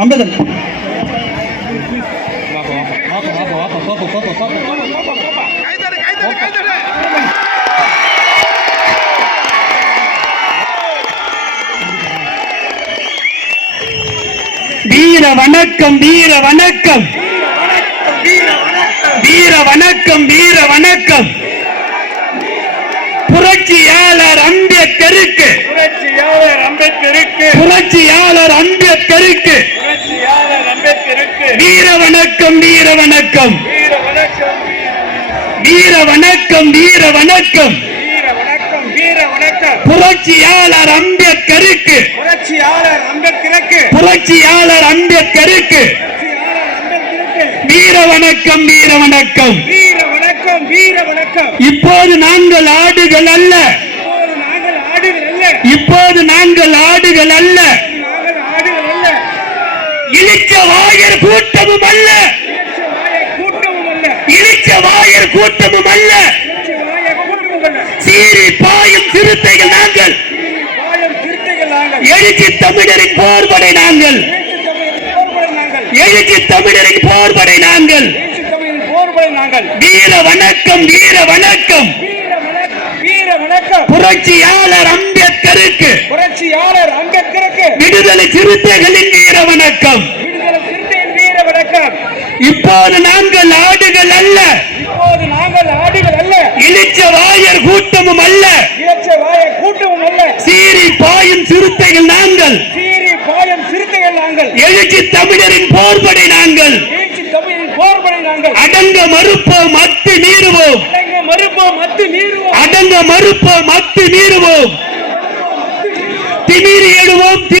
அம்பதன் வீர வணக்கம் வீர வணக்கம் வீர வணக்கம் வீர வணக்கம் புரட்சியாளர் அம்பேத்கருக்கு புரட்சியாளர் அம்பேத்கருக்கு வீர வணக்கம் வீர வணக்கம் வீர வணக்கம் வீர வணக்கம் புரட்சியாளர் அம்பேத்கருக்கு புரட்சியாளர் அம்பேத்கருக்கு வீர வணக்கம் வீர வணக்கம் இப்போது நாங்கள் ஆடுகள் அல்ல இப்போது நாங்கள் ஆடுகள் அல்ல இளிச்சவாயர் கூட்டமும் அல்ல இளிச்சவாயர் கூட்டமும் அல்ல சீறி பாயும் சிறுத்தைகள் நாங்கள் எழுச்சி தமிழரின் போர்படை நாங்கள் எழுச்சி தமிழரின் போர்படை நாங்கள் வீர வணக்கம் வீர வணக்கம் புரட்சியாளர் அம்பேத்கருக்கு விடுதலை சிறுத்தைகளின் வீர வணக்கம் இப்போது நாங்கள் ஆடுகள் அல்ல இளிச்சவாயர் கூட்டமும் அல்ல சீறி பாயும் சிறுத்தைகள் நாங்கள் எழுச்சி தமிழரின் போர்படை நாங்கள் அடங்க மறுப்போம் அத்து மீறுவோம் அடங்க மறுப்போம் அத்து மீறுவோம் திமிரி எழுவோம்